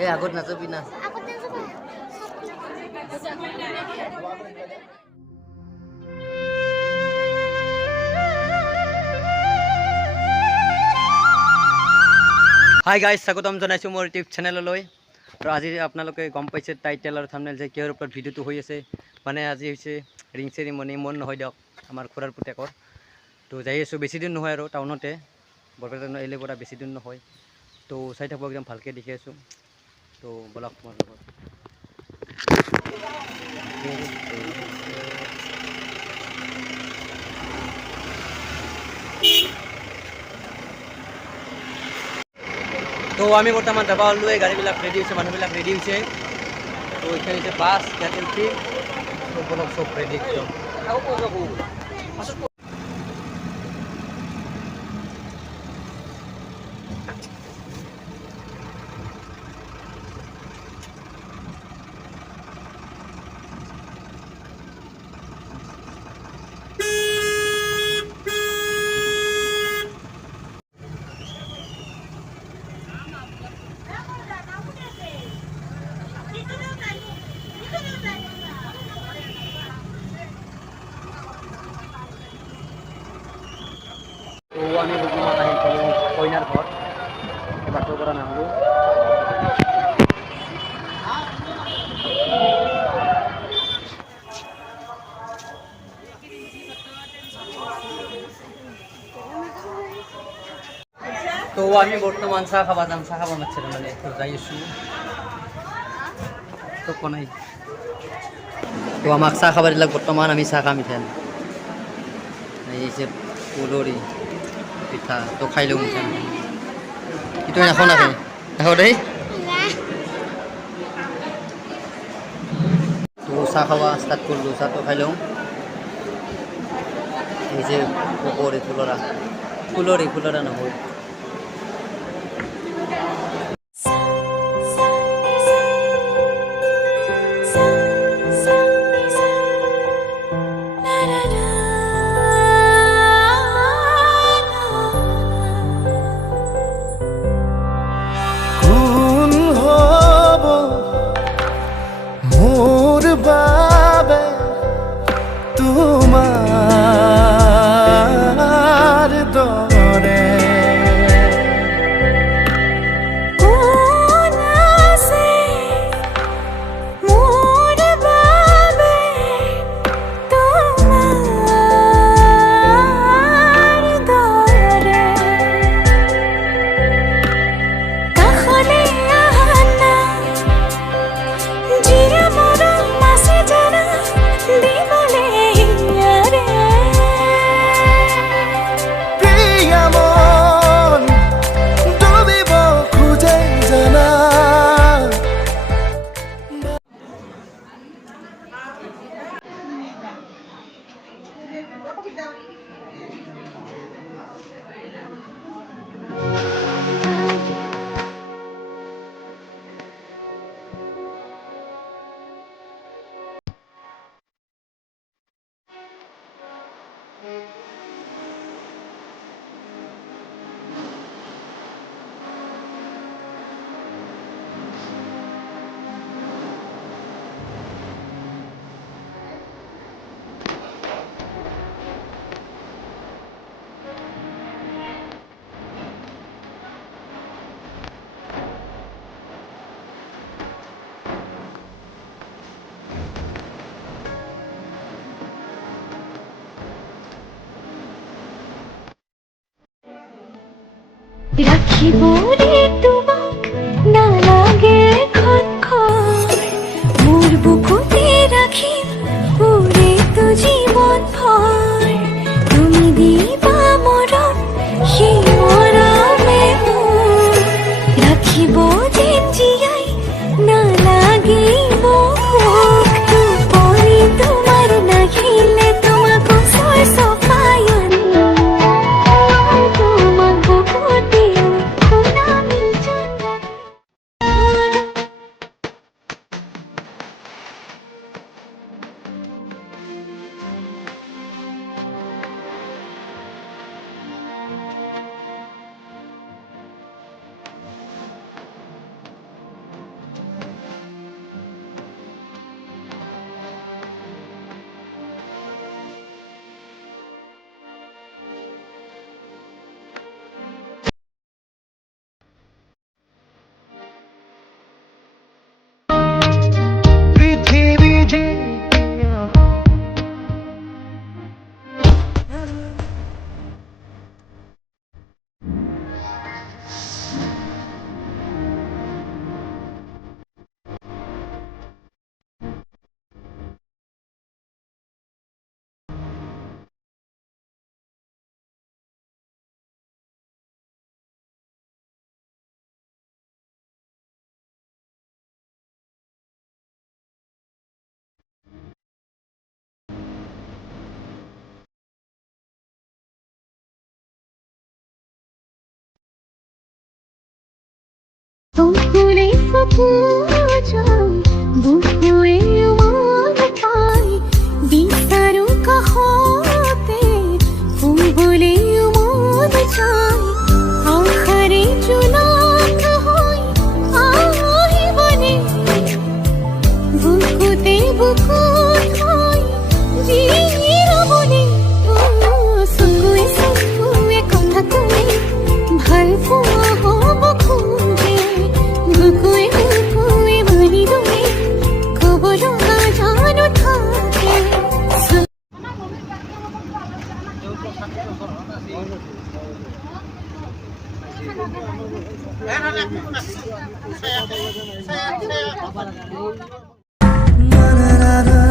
এই আগত নাযাবি না হাই গাইজ স্বাগতম জনাইছোঁ মোৰ ইউটিউব চেনেললৈ আৰু আজি আপোনালোকে গম পাইছে টাইটেল আৰু থাম্বনেইল যে কিহৰ ওপৰত ভিডিঅ'টো হৈ আছে মানে আজি হৈছে ৰিং চেৰিমনি মন নহয় দিয়ক আমাৰ খুৰাৰ পুতেকৰ তো যাই আছোঁ বেছি দিন নহয় আৰু টাউনতে বৰপেটা এলে পৰা বেছি দিন নহয় তো চাই থাকব একদম ভালকৈ দেখি আছোঁ তো বলক মোৰ লগত তো আমি বৰ্তমান যাব হ'লোঁ গাড়ীবিলাক ৰেডি হৈছে মানুহবিলাক ৰেডি হৈছে তো এইখানে হৈছে বাছ ইয়াত উঠি তো বলক চব ৰেডি একদম তো আমি বুকিঙত আহি পালোঁ কইনাৰ ঘৰ বাছৰ পৰা নামিলোঁ তো আমি বৰ্তমান চাহ খাব যাম চাহ খাব মাতিছে মানে তো যাই আছোঁ তো কোনাই তো আমাক চাহ খাব দিলাক বৰ্তমান আমি চাহ খাম ইথান এই যে ফুলৰি পিঠা তো খাই লওঁ মুঠা কিন্তু নাখাওঁ নাখায় নাখাওঁ দেই তো চাহ খাৱা ষ্টাৰ্ট কৰিলোঁ চাহটো খাই লওঁ এই যে পকৰি ফুলৰা নহয় রাখিব রে তোমাক না লাগে খটখট মোর বুকুতে রাখিম পুরে তো জীবন ভর তুমি দিবা মরণ সেই মরমে মোর রাখিব যেন জিয়াই না লাগিব ভোক দুপরে তোমার নাহিলে তোমাকে সর সফায়ন তোমার বুকুতে যায় বুকুৱে মান পাই বিচাৰো কাষতে শুবলৈ মন যায় আশাৰে জোনাক হৈ আহিবনে বুকুতে বুকুত হৈ জিৰবনে চকুৱে চকুৱে কথা কয় ভাল পোৱা হ'ব খোজে বুকুৱে বুকুৱে মানি লয় খবৰ নাজানো থাকে Na na na na